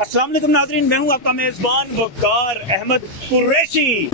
अस्सलाम वालेकुम नाज़रीन, मैं हूं आपका मेज़बान वकार अहमद कुरैशी।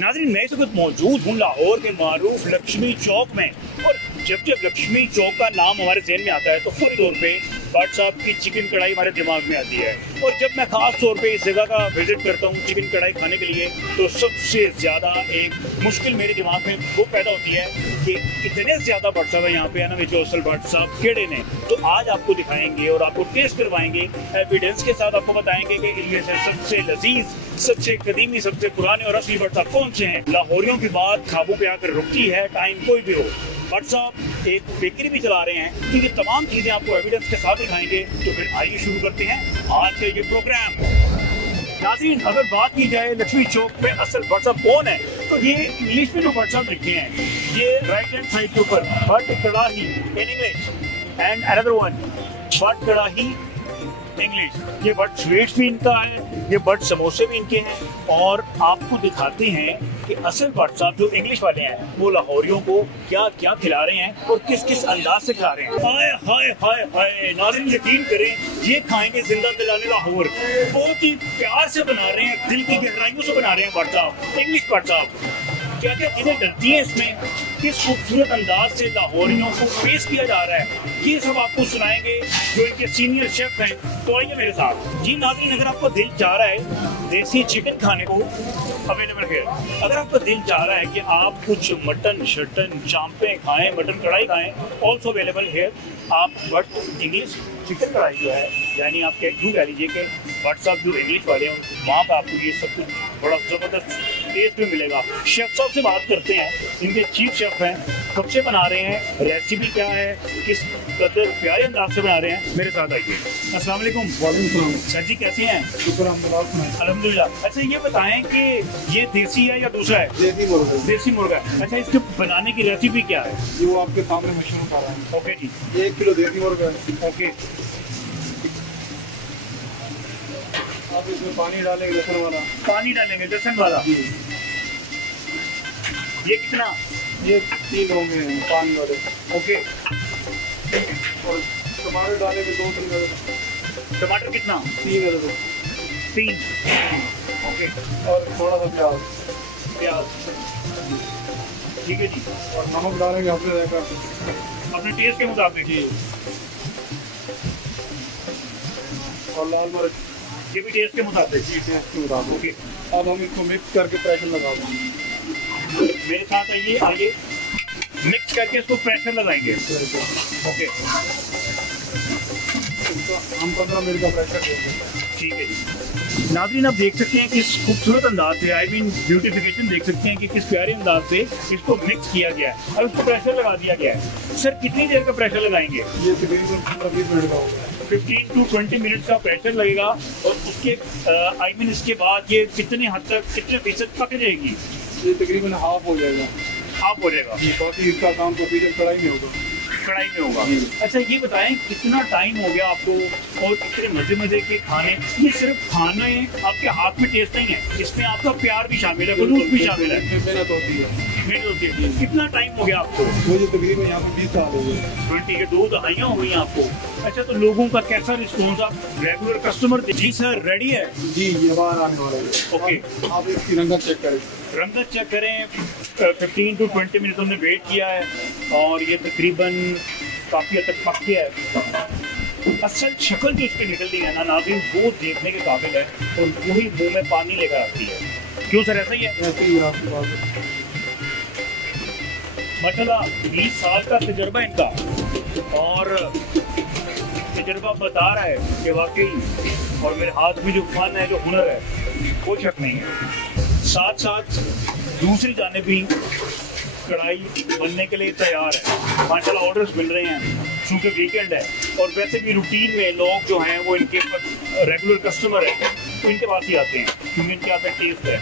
नाज़रीन, मैं इस वक्त मौजूद हूँ लाहौर के मारूफ लक्ष्मी चौक में, और जब लक्ष्मी चौक का नाम हमारे ज़हन में आता है तो फौरी तौर पे भट्ट साहब की चिकन कढ़ाई हमारे दिमाग में आती है। और जब मैं ख़ास तौर पे इस जगह का विज़िट करता हूँ चिकन कढ़ाई खाने के लिए, तो सबसे ज़्यादा एक मुश्किल मेरे दिमाग में वो पैदा होती है कि इतने ज़्यादा भट्ट साहब यहाँ पे है ना, विच असल भट्ट साहब केड़े ने। तो आज आपको दिखाएंगे और आपको टेस्ट करवाएंगे, एविडेंस के साथ आपको बताएंगे कि इनमें से सबसे लजीज, सबसे कदीमी, सबसे पुराने और असली भट्ट साहब कौन से हैं। लाहौरियों की बात खाबों पे आकर रुकती है, टाइम कोई भी हो। भट्ट साहब एक बेकरी भी चला रहे हैं, क्योंकि तमाम चीज़ें आपको एविडेंस के साथ दिखाएंगे। तो फिर आइए शुरू करते हैं आज का ये प्रोग्राम। नाज़रीन, अगर बात की जाए लक्ष्मी चौक पे असल भट्ट साहब कौन है, तो ये इंग्लिश में जो भट्ट साहब लिखे हैं, ये राइट हैंड साइड के ऊपर भट्ट कड़ाही in English and another one Bhatt कड़ाही इंग्लिश। ये भट्ट स्वीट्स भी इनका है, ये भट्ट समोसे भी इनके हैं। और आपको दिखाते हैं कि असल भट्ट साहब जो इंग्लिश वाले हैं वो लाहौरियों को क्या क्या खिला रहे हैं और किस किस अंदाज से खिला रहे हैं। हाय हाय हाय हाय नाज़रीन, यकीन करें, ये खाएंगे जिंदा दिलाने लाहौर। बहुत ही प्यार से बना रहे हैं, दिल की गहराइयों से बना रहे हैं भट्ट साहब, इंग्लिश भट्ट साहब। क्या क्या चीज़ें डलती हैं इसमें, किस खूबसूरत अंदाज से लाहौरियों को पेश किया जा रहा है, ये सब आपको सुनाएंगे जो इनके सीनियर शेफ हैं। तो आइए मेरे साथ। जी नाज़रीन, अगर आपको दिल चाह रहा है देसी चिकन खाने को, अवेलेबल है। अगर आपका दिल चाह रहा है कि आप कुछ मटन शटन चांपे खाएं, मटन कढ़ाई खाएं, ऑल्सो अवेलेबल है। आप भट्ट इंग्लिश चिकन कढ़ाई जो है, यानी आप यूँ कह लीजिए कि भट्ट साहब जो इंग्लिश वाले हैं वहाँ पर आपको ये सब कुछ बड़ा ज़बरदस्त टेस्ट में मिलेगा। शेफ साहब से बात करते हैं, इनके चीफ शेफ हैं, कब से बना रहे हैं, रेसिपी क्या है, किस कदर प्यारे अंदाज से बना रहे हैं। मेरे साथ आइए। अस्सलाम वालेकुम। वालेकुम सर जी, कैसे हैं? शुक्र अल्हम्दुलिल्लाह। अच्छा, ये बताएं कि ये देसी है या दूसरा है? देसी मुर्गा। देसी मुर्गा। अच्छा, इसके बनाने की रेसिपी क्या है? ये वो आपके सामने मशरूम खा रहा है। ओके जी। 1 किलो देसी मुर्गा है। ओके। आप इसमें पानी डालेंगे लहसुन वाला। पानी डालेंगे लहसुन वाला। ये कितना? ये 3 होंगे पानी वाले। ओके। और टमाटर डालेंगे 2-3 टमाटर कितना? 3 अदद। 3। ओके। और थोड़ा सा प्याज। ठीक है जी। और नमक डालेंगे हफ्ते का अपने टेस्ट के मुताबिक जी। और लाल मिर्च ये भी टेस्ट के मुताबिक जी, टेस्ट के मुताबिक। ओके। अब हम इसको मिक्स करके प्रेशर लगा देंगे। मेरे साथ आइए, आइए। मिक्स करके इसको प्रेशर लगाएंगे। ओके। हम 15 मिनट का प्रेशर देंगे। ठीक है जी। नाज़रीन, आप देख सकते हैं किस खूबसूरत अंदाज से, आई मीन ब्यूटिफिकेशन देख सकते हैं कि किस प्यारे अंदाज से इसको मिक्स किया गया है और उसको प्रेशर लगा दिया गया है। सर, कितनी देर का प्रेशर लगाएंगे? ये तकरीबन 15-20 मिनट का होगा। 15 to 20 मिनट का प्रेशर लगेगा। और उसके आई मीन इसके बाद ये कितने हद तक, कितने फीसद पक जाएगी? ये तकरीबन हाफ हो जाएगा। हाफ हो जाएगा। बाकी इसका काम तो फिर कढ़ाई में होगा। कढ़ाई में होगा। अच्छा, ये बताएं कितना टाइम हो गया आपको और कितने मजे मजे के खाने? ये सिर्फ खाने आपके हाथ में टेस्ट नहीं है, इसमें आपका प्यार भी शामिल है, खलूस भी शामिल है, मेहनत होती है। मेहनत होती है। कितना टाइम हो गया आपको? मुझे तकरीबन यहाँ पे 20 साल हो गए। ठीक है, 2 दहाइयाँ हो गई आपको। अच्छा, तो लोगों का कैसा रिस्पॉन्स? आप रेगुलर कस्टमर? जी सर, रेडी है जी, ये बाहर आने वाला है। ओके। आप इसकी रंगत चेक करें। रंगत चेक करें। 15 to 20 मिनट हमने वेट किया है और ये तकरीबन काफ़ी हद तक पक गया है। असल शक्ल जो इसकी निकल रही है ना नाज़रीन, वो देखने के काबिल है और वही मुंह में पानी लेकर आती है। क्यों सर, ऐसा ही है? ऐसे ही आपकी बात है। माशाल्लाह 20 साल का तजर्बा इनका, और तजर्बा बता रहा है कि वाकई, और मेरे हाथ में जो फन है, जो हुनर है, कोई शक नहीं है। साथ साथ दूसरी जानिब भी कढ़ाई बनने के लिए तैयार है। माशाल्लाह ऑर्डर्स मिल रहे हैं, चूँकि वीकेंड है और वैसे भी रूटीन में लोग जो हैं वो इनके रेगुलर कस्टमर हैं, तो इनके पास ही आते हैं क्योंकि इनके यहाँ पे टेस्ट है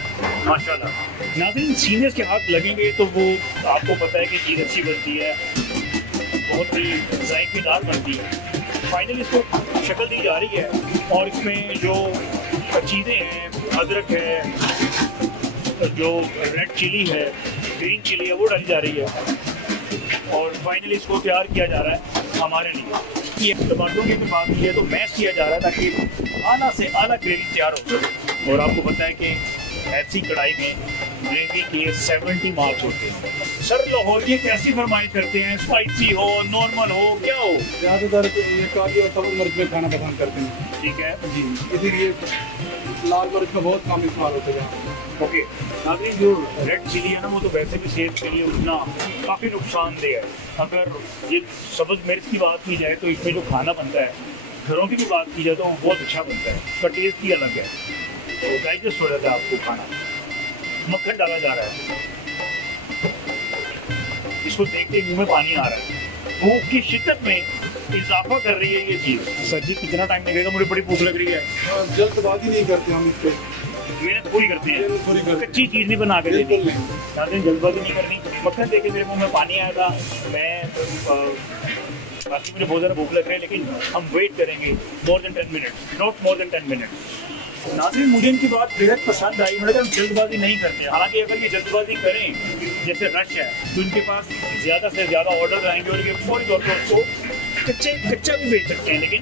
माशाल्लाह। नाज़रीन, सीनियर्स के हाथ लगेंगे तो वो आपको पता है कि चीज़ अच्छी बनती है, बहुत ही जायकेदार बनती है। फाइनली इसको शक्ल दी जा रही है और इसमें जो चीज़ें हैं, अदरक है, जो रेड चिली है, ग्रीन चिली है, वो डाली जा रही है और फाइनली इसको तैयार किया जा रहा है हमारे लिए। ये टमाटरों की बात की है तो मैश किया जा रहा है ताकि आला से आला ग्रेवी तैयार हो सके। और आपको पता है कि ऐसी कढ़ाई में ग्रेवी के 70 मार्क्स होते हैं। सर, लाहौर ये कैसी फरमाइश करते हैं? स्पाइसी हो, नॉर्मल हो, क्या हो? ज़्यादातर ये काली और सब्ज़ मिर्च में खाना पसंद करते हैं। ठीक है जी, इसीलिए लाल मिर्च का बहुत कम इस्तेमाल होता है यहाँ। ओके नाज़रीन, जो रेड चिली है ना वो तो वैसे भी सेहत के लिए उतना काफ़ी नुकसानदेह है। अगर ये सब्ज़ मिर्च की बात की जाए तो इसमें जो खाना बनता है, घरों की भी बात की जाए तो वो बहुत अच्छा बनता है, उसका टेस्ट ही अलग है, तो डाइजेस्ट हो जाता है आपको खाना। मक्खन डाला जा रहा है, इसको देखते मुंह में पानी आ रहा है। भूख की शिद्दत में इजाफा कर रही है ये चीज़। सर जी, कितना टाइम लगेगा? मुझे बड़ी भूख लग रही है। जल्दबाजी नहीं करते हम इस पर, मेहनत पूरी करते हैं, पूरी करते हैं। कच्ची चीज़ नहीं बना के देनी, बिल्कुल नहीं। जल्दबाजी नहीं करनी। मक्खन देखे मेरे मुंह में पानी आया था। मैं बाकी मुझे बहुत ज़्यादा भूख लग रही है, लेकिन हम वेट करेंगे more than 10 minutes, not more than 10 minutes. नाज़रीन, मुझे इनकी बात बेहद पसंद आई। मैंने कहा हम जल्दबाजी नहीं करते, हालांकि अगर ये जल्दबाजी करें जैसे रश है तो इनके पास ज़्यादा से ज़्यादा ऑर्डर आएंगे और ये फौरी तौर पर उसको कच्चा भी बेच सकते हैं। लेकिन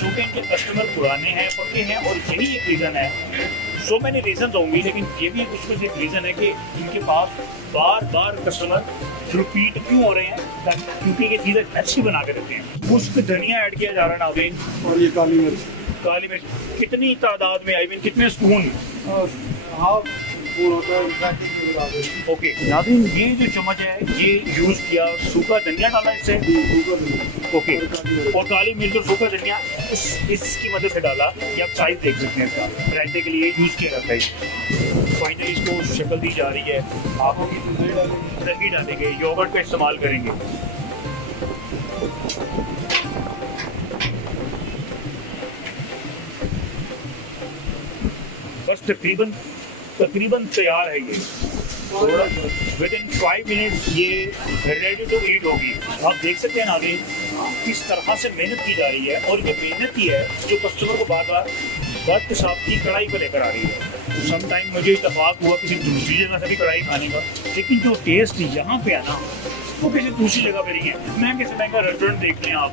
चूँकि इनके कस्टमर पुराने हैं, पक्के हैं और यही एक रीज़न है, सो मैनी रीज़न होंगी, लेकिन ये भी कुछ में से एक रीज़न है कि इनके पास बार बार कस्टमर रिपीट क्यों हो रहे हैं, क्योंकि ये चीज़ें अच्छी बना के देते हैं। उसमें धनिया ऐड किया जा रहा है नाज़रीन, और ये काली मिर्च, काली मिर्च कितनी तादाद में, आई मीन कितने स्पून? हाफ स्पून होता है। ओके नाज़रीन, ये जो चम्मच है ये यूज़ किया, सूखा धनिया डाला इससे। ओके, और काली मिर्च और सूखा धनिया इसकी मदद से डाला कि आप साइज देख सकते हैं इसका, रायते के लिए यूज़ किया जाता है। फाइनली इसको शक्ल दी जा रही है। आप दही डालेंगे, योगर्ट का इस्तेमाल करेंगे। बस तकरीबन तैयार है ये। विद इन 5 मिनट्स ये रेडी टू ईट होगी। आप देख सकते हैं नाज़रीन किस तरह से मेहनत की जा रही है, और ये मेहनत ही है जो कस्टमर को बार बार बात के साथ की कढ़ाई पर लेकर आ रही है। सम टाइम मुझे इत्तेफाक हुआ किसी दूसरी जगह से भी कढ़ाई खाने का, लेकिन जो टेस्ट यहाँ पे है ना वो किसी दूसरी जगह पे नहीं है। महंगे से महंगा रेस्टोरेंट देख लें आप,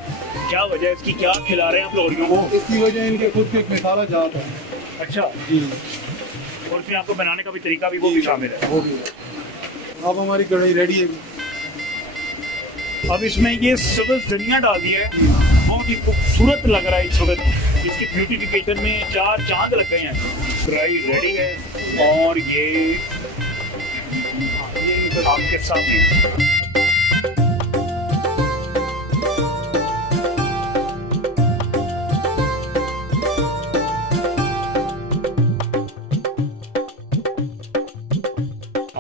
क्या वजह है इसकी, क्या खिला रहे हैं आप लोरियों को? इसकी वजह इनके खुद के एक मसाला जात है। अच्छा जी, और फिर आपको बनाने का भी तरीका भी वो भी शामिल है। वो भी है। अब हमारी कढ़ाई रेडी है। अब इसमें ये सब्ज़ धनिया डाल दिया है, बहुत ही खूबसूरत लग रहा है इस वक्त। इसकी ब्यूटिफिकेशन में 4 चांद लग गए हैं। कढ़ाई रेडी है और ये आपके सामने है।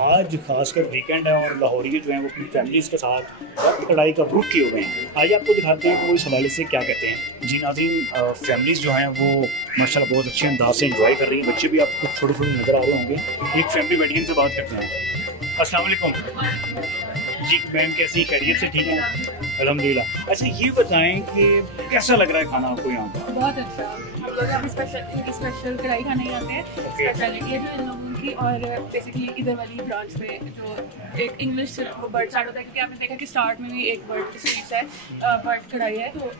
आज खासकर वीकेंड है और लाहौरी जो हैं वो अपनी फैमिलीज़ के साथ कढ़ाई का भूख किए हुए हैं। आइए आपको दिखाते हैं वो इस हवाले से क्या कहते हैं। जी नाज़रीन, फैमिलीज़ जो हैं वो माशाल्लाह बहुत अच्छे अंदाज से एंजॉय कर रही हैं। बच्चे भी आपको छोटे छोटे नज़र आ रहे होंगे। एक फैमिली वेडिंग से बात करते हैं। अस्सलाम वालेकुम जी, मैम कैसी, खैरियत से? ठीक है अल्हम्दुलिल्लाह। अच्छा ये बताएं कि कैसा लग रहा है खाना आपको यहाँ पर? बहुत अच्छा। हम लोग यहाँ स्पेशल कढ़ाई खाने ही आते हैं। स्पेशलिटी है जो इन लोगों की, और बेसिकली इधर वाली ब्रांच में जो एक इंग्लिश वो बर्ड स्टार्ट होता है, क्योंकि आपने देखा कि स्टार्ट में भी एक बर्ड स्पीच है, बर्ड कढ़ाई है, तो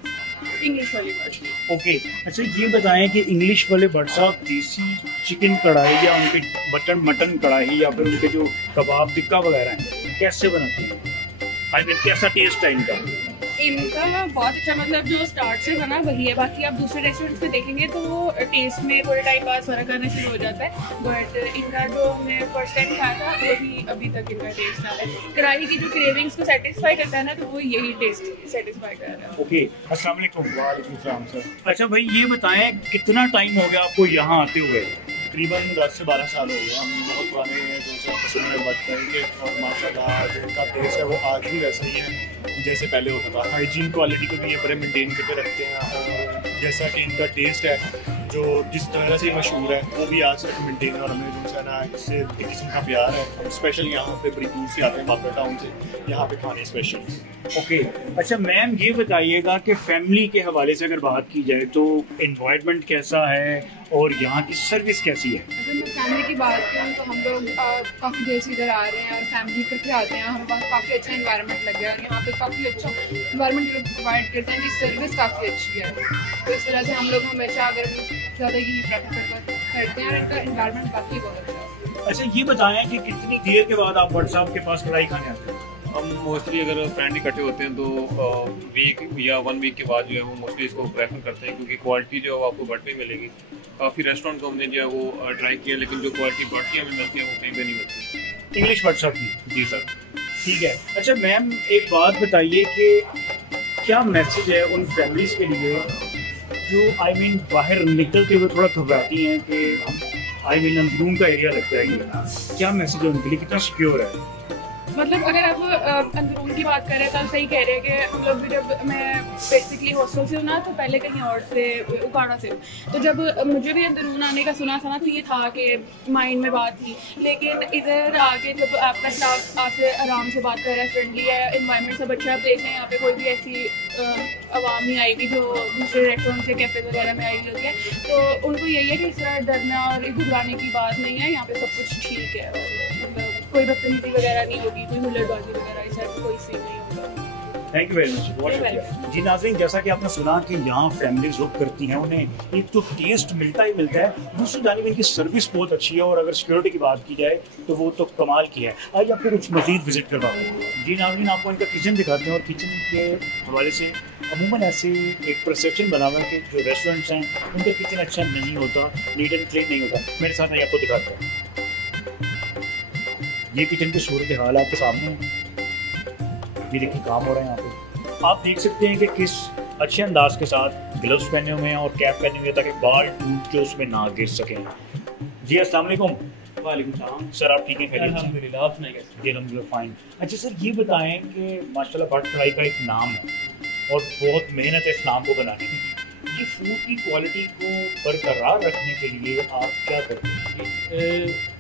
इंग्लिश वाली बर्ड। ओके अच्छा ये बताएं कि इंग्लिश वाले बर्ड साहब देसी चिकन कढ़ाई या उनके मटन कढ़ाई या फिर उनके जो कबाब टिक्का वगैरह हैं कैसे बनाते हैं? आई मीन कैसा टेस्ट है इनका? इनका बहुत अच्छा, मतलब जो स्टार्ट से था ना वही है। बाकी आप दूसरे रेस्टोरेंट्स पे देखेंगे तो वो टेस्ट में थोड़े टाइम बाद फर्क करना शुरू हो जाता है, बट इनका जो हमने फर्स्ट टाइम खाया था वही अभी तक इनका टेस्ट आ रहा है। कढ़ाई की जो क्रेविंग्स को सेटिस्फाई करता है ना, तो वो यही टेस्ट सेटिस्फाई कर रहा है। ओके अस्सलाम वालेकुम। वालेकुम सलाम सर। अच्छा भाई ये बताएं कितना टाइम हो गया आपको यहाँ आते हुए? तकरीबन 10 से 12 साल हो गया। हम बहुत पुराने जो पसंद है बचते हैं कि और माशाल्लाह जो इनका टेस्ट है वो आज भी वैसा ही है। जैसे पहले होता था। हाइजीन क्वालिटी को भी ये बड़े मेंटेन करके रखते हैं, और जैसा कि इनका टेस्ट है जो जिस तरह से मशहूर है वो भी आज तक मेंटेन, और हमें जो है ना इससे एक किस्म का प्यार है। हम स्पेशल यहाँ पे बड़ी दूर से आते हैं बाबर टाउन से यहाँ पे खाने स्पेशल। ओके अच्छा मैम ये बताइएगा कि फैमिली के हवाले से अगर बात की जाए तो एनवायरनमेंट कैसा है और यहाँ की सर्विस कैसी है? अगर मैं फैमिली की बात करूँ तो हम लोग काफ़ी देर से इधर आ रहे हैं और फैमिली इकट्ठे आते हैं। हमारे पास काफ़ी अच्छा इन्वायरमेंट लग गया है और यहाँ पे काफ़ी अच्छा इन्वायरमेंट लोग प्रोवाइड करते हैं, जिसकी सर्विस काफ़ी अच्छी है। तो इस वजह से हम लोग हमेशा अगर ज़्यादा यही प्रेफर करते हैं और इनका इन्वायरमेंट काफ़ी बहुत अच्छा है। अच्छा ये बताएं कि कितनी देर के बाद आप व्हाट्सएप के पास कढ़ाई खाने आते हैं? हम मोस्टली अगर फ्रेंड इकट्ठे होते हैं तो वीक या 1 वीक के बाद जो है वो मोस्टली इसको प्रेफर करते हैं, क्योंकि क्वालिटी जो है आपको बट में मिलेगी। काफ़ी रेस्टोरेंट को हमने जो है वो ट्राई किया, लेकिन जो क्वालिटी बट की हमें मिलती है वो कहीं पे नहीं मिलती। इंग्लिश व्हाट्सएप की? जी सर। ठीक है। अच्छा मैम एक बात बताइए कि क्या मैसेज है उन फैमिलीज के लिए जो बाहर निकलते हुए थोड़ा घबराती हैं कि हम अंदरून का एरिया लगता है ये, क्या मैसेज है उनके लिए, कितना सिक्योर है? मतलब अगर आप अंदरून की बात करें तो सही कह रहे हैं कि मतलब जब मैं बेसिकली हॉस्टल से हूँ ना तो पहले कहीं और से उकाड़ा से हूँ, तो जब मुझे भी अंदरून आने का सुना था ना तो ये था कि माइंड में बात थी। लेकिन इधर आके जब आपका स्टाफ आपसे आराम से बात कर रहा है, फ्रेंडली है, इन्वायरमेंट सब अच्छा, आप देख रहे हैं यहाँ पे कोई भी ऐसी आवाम नहीं आएगी जो दूसरे रेस्टोरेंट से कैफे वगैरह में आई होती है, तो उनको यही है कि इस तरह डरना और घबराने की बात नहीं है। यहाँ पे सब कुछ ठीक है और मतलब कोई बदतमीजी वगैरह नहीं होगी, कोई हुल्लड़बाजी वगैरह इस टाइप कोई सीन नहीं होगा। थैंक यू वेरी मच, बहुत शुक्रिया। जी नाज़रीन, जैसा कि आपने सुना कि यहाँ फैमिलीज रुक करती हैं, उन्हें एक तो टेस्ट मिलता ही मिलता है, दूसरी जानिब इनकी सर्विस बहुत अच्छी है, और अगर सिक्योरिटी की बात की जाए तो वो तो कमाल की है। आज आपको कुछ मज़ीद विजिट करवाते हैं। जी नाज़रीन, आपको इनका किचन दिखाते हैं, और किचन के हवाले से अमूमन ऐसे एक परसेप्शन बना हुआ है कि जो रेस्टोरेंट्स हैं उनका किचन अच्छा नहीं होता, नीट एंड क्लीन नहीं होता। मेरे साथ मैं आपको दिखाता हूँ, ये किचन की सूरत हाल आपके सामने है। ये देखिए काम हो रहा है यहाँ पे, आप देख सकते हैं कि किस अच्छे अंदाज के साथ ग्लव्स पहने हुए हैं और कैप पहने हुए हैं ताकि बाल टूट के उसमें ना गिर सकें। जी अस्सलाम वालेकुम। वालेकुम सलाम सर, आप ठीक हैं? खैरियत से? अल्हम्दुलिल्लाह, आप सुनाइए कैसे? जी अल्हम्दुलिल्लाह फाइन। अच्छा सर, ये बताएं कि माशाल्लाह भट कढ़ाई का एक नाम है और बहुत मेहनत है इस नाम को बनाने की, ये फूड की क्वालिटी को बरकरार रखने के लिए आप क्या करते हैं?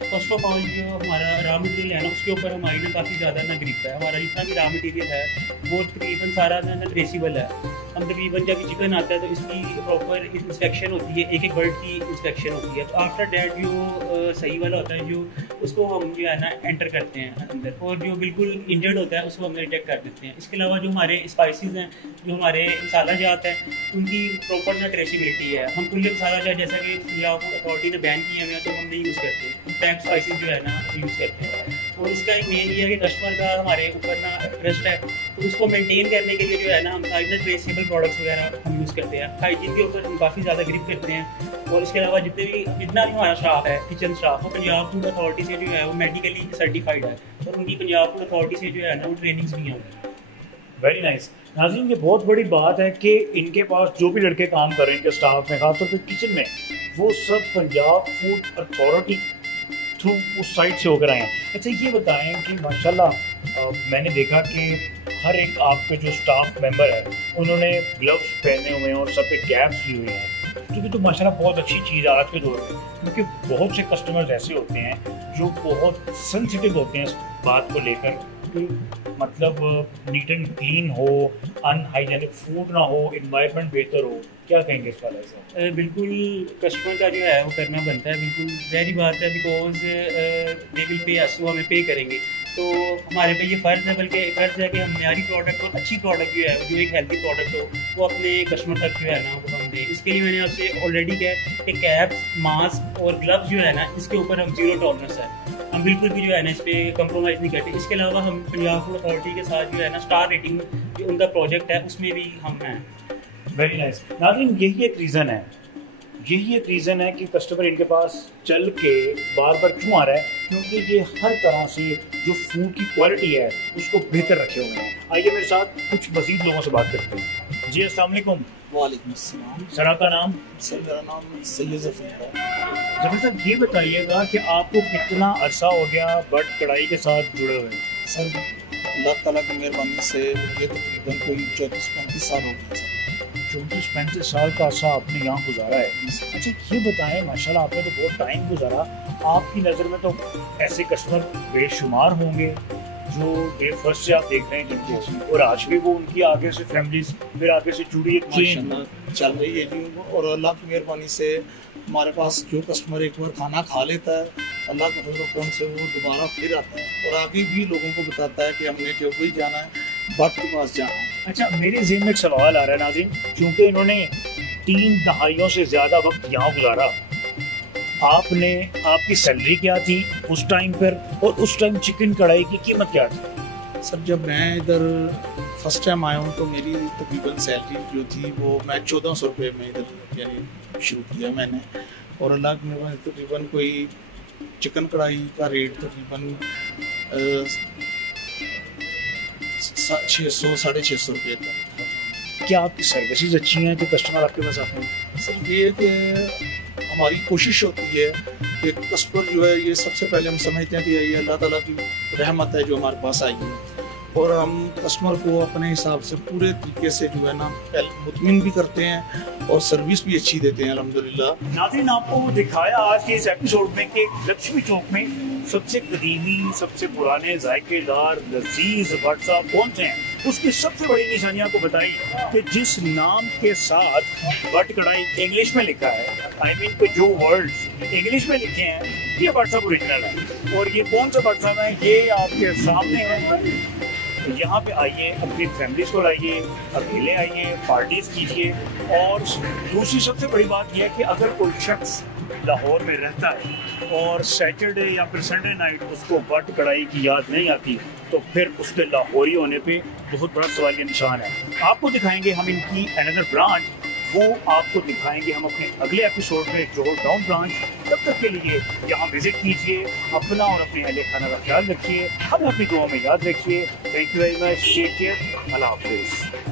फर्स्ट ऑफ ऑल जो हमारा रॉ मटेरियल है ना उसके ऊपर हमारी ना काफ़ी ज़्यादा ना ग्रिप है। हमारा जितना भी रॉ मटेरियल है वो तकरीबन सारा ना ट्रेसिबल है। हम तकरीबन जब चिकन आता है तो इसकी प्रॉपर इंस्पेक्शन होती है, एक एक बर्ड की इंस्पेक्शन होती है। तो आफ्टर डैट जो सही वाला होता है जो उसको हम जो है ना एंटर करते हैं अंदर, और जो बिल्कुल इंजर्ड होता है उसको हम रिजेक्ट कर देते हैं। इसके अलावा जो हमारे स्पाइसेस हैं, जो हमारे मसाला जात है, उनकी प्रॉपर ना ट्रेसिबिलिटी है। हम कुल्ले मसाला जात जैसा कि पंजाब अथॉरिटी ने बैन किया हुआ है तो हम नहीं यूज़ करते, हम पैक स्पाइसेस जो है ना यूज़ करते हैं। और इसका एक मेन ये है कि कस्टमर का हमारे ऊपर ना ट्रस्ट है, तो उसको मेंटेन करने के लिए जो है ना हम सारे ट्रेसेबल प्रोडक्ट्स वगैरह हम यूज़ करते हैं। हाइजीन के ऊपर हम काफ़ी ज़्यादा ग्रिप करते हैं। और इसके अलावा जितना भी हमारा स्टाफ है, किचन स्टाफ, वो पंजाब फूड अथॉरिटी से जो है वो मेडिकली सर्टिफाइड है, और उनकी पंजाब फूड अथॉरिटी से जो है ना वो ट्रेनिंग्स भी हैं। Very nice. नाज़रीन, ये बहुत बड़ी बात है कि इनके पास जो भी लड़के काम कर रहे हैं, इनके स्टाफ में, खासतौर पर किचन में, वो सब पंजाब फूड अथॉरिटी थ्रू उस साइड से होकर आए हैं। अच्छा ये बताएं कि माशाल्लाह मैंने देखा कि हर एक आपके जो स्टाफ मेंबर है उन्होंने ग्लव्स पहने हुए हैं और सब पे कैप्स ली हुई हैं, क्योंकि तो माशाल्लाह बहुत अच्छी चीज़ है आज के दौर में, क्योंकि बहुत से कस्टमर्स ऐसे होते हैं जो बहुत सेंसिटिव होते हैं इस बात को लेकर कि मतलब नीट एंड क्लीन हो, अनहाइजेनिक फूड ना हो, इन्वायरमेंट बेहतर हो। क्या कहेंगे इस वाले से? बिल्कुल कस्टमर का जो है वो करना बनता है, बिल्कुल जहरी बात है, बिकॉज दे विल पे अस, वो हमें पे करेंगे, तो हमारे पे ये फ़र्ज़ है, बल्कि फ़र्ज़ है कि हम न्यारी प्रोडक्ट और अच्छी प्रोडक्ट जो है जो एक हेल्दी प्रोडक्ट हो वो अपने कस्टमर तक जो है ना वो हम दें। इसके लिए मैंने आपसे ऑलरेडी कहा कि कैप्स, मास्क और ग्लव्स जो है ना इसके ऊपर हम ज़ीरो टॉलरेंस है, हम बिल्कुल भी जो है ना इस पर कंप्रोमाइज़ नहीं करते। इसके अलावा हम पंजाब फूड अथॉरिटी के साथ जो है ना स्टार रेटिंग जो उनका प्रोजेक्ट है उसमें भी हम हैं। Very nice. नाज़रीन, यही एक रीज़न है कि कस्टमर इनके पास चल के बार बार क्यों आ रहा है, क्योंकि ये हर तरह से जो फूड की क्वालिटी है उसको बेहतर रखे हुए हैं। आइए मेरे साथ कुछ मज़ीद लोगों से बात करते हैं। जी अस्सलाम वालेकुम। वालेकुम अस्सलाम। सर आपका नाम? सर मेरा नाम सैयद ज़फ़र है। जफर साहब, ये बताइएगा कि आपको कितना अरसा हो गया भट कढ़ाई के साथ जुड़े हुए हैं? सर अल्लाह ताला की मेहरबानी से मुझे तकरीबन कोई 34-35 साल हो गए सर। 34-35 साल का अरसा आपने यहाँ गुजारा है। अच्छा ये बताएं, माशाल्लाह आपने तो बहुत टाइम गुजारा, आपकी नज़र में तो ऐसे कस्टमर बेशुमार होंगे जो डे फर्स्ट से आप देख रहे हैं जिनको, और आज भी वो उनकी आगे से फैमिलीज फिर आगे से जुड़ी एक चेन। माशाल्लाह चल रही है जी, और अल्लाह की मेहरबानी से हमारे पास जो कस्टमर एक बार खाना खा लेता है, अल्लाह के फजल करम से वो दोबारा फिर आता है और आगे भी लोगों को बताता है कि हमने जब भी जाना है भट्ट के पास जाना है। अच्छा मेरे ज़हन में एक सवाल आ रहा है नाज़रीन, क्योंकि इन्होंने 3 दहाइयों से ज़्यादा वक्त यहाँ गुजारा, आपने आपकी सैलरी क्या थी उस टाइम पर, और उस टाइम चिकन कढ़ाई की कीमत क्या थी? सर जब मैं इधर फर्स्ट टाइम आया हूँ तो मेरी तकरीबन सैलरी जो थी वो मैं 1400 रुपये में इधर यानी शुरू किया मैंने, और अल्लाह की मेहरबानी तकरीबन कोई चिकन कढ़ाई का रेट तकरीबन 600-650 रुपये तक था। क्या आपकी सर्विसेज अच्छी हैं कि कस्टमर आपके पास आते हैं? सर ये है कि हमारी कोशिश होती है कि कस्टमर जो है ये सबसे पहले हम समझते हैं कि ये अल्लाह ताला की रहमत है जो हमारे पास आई है, और हम कस्टमर को अपने हिसाब से पूरे तरीके से जो है ना मुतमिन भी करते हैं और सर्विस भी अच्छी देते हैं अल्हम्दुलिल्लाह। नाज़रीन आपको वो दिखाया आज के इस एपिसोड में कि लक्ष्मी चौक में सबसे कदीमी, सबसे पुराने, जायकेदार, लजीज भट्ट साहब कौन से हैं, उसकी सबसे बड़ी निशानियां को बताई कि जिस नाम के साथ भट्ट कढ़ाई इंग्लिश में लिखा है, आई मीन कि जो वर्ड्स इंग्लिश में लिखे हैं ये भट्ट साहब ओरिजिनल है। और ये कौन सा भट्ट साहब है ये आपके सामने है। यहाँ पे आइए, अपनी फैमिलीज को लाइए, अकेले आइए, पार्टीज कीजिए। और दूसरी सबसे बड़ी बात यह है कि अगर कोई शख्स लाहौर में रहता है और सैटरडे या फिर संडे नाइट उसको भट्ट कढ़ाई की याद नहीं आती, तो फिर उसके लाहौरी होने पे बहुत बड़ा सवालिया निशान है। आपको दिखाएंगे हम इनकी अनदर ब्रांच, वो आपको दिखाएंगे हम अपने अगले एपिसोड में, जोहर टाउन ब्रांच। तब तक के लिए यहाँ विजिट कीजिए, अपना और अपने अहले खाना का ख्याल रखिए, हमें अपनी दुआ में याद रखिए। Thank you very much, take care, Allah हाफिज़।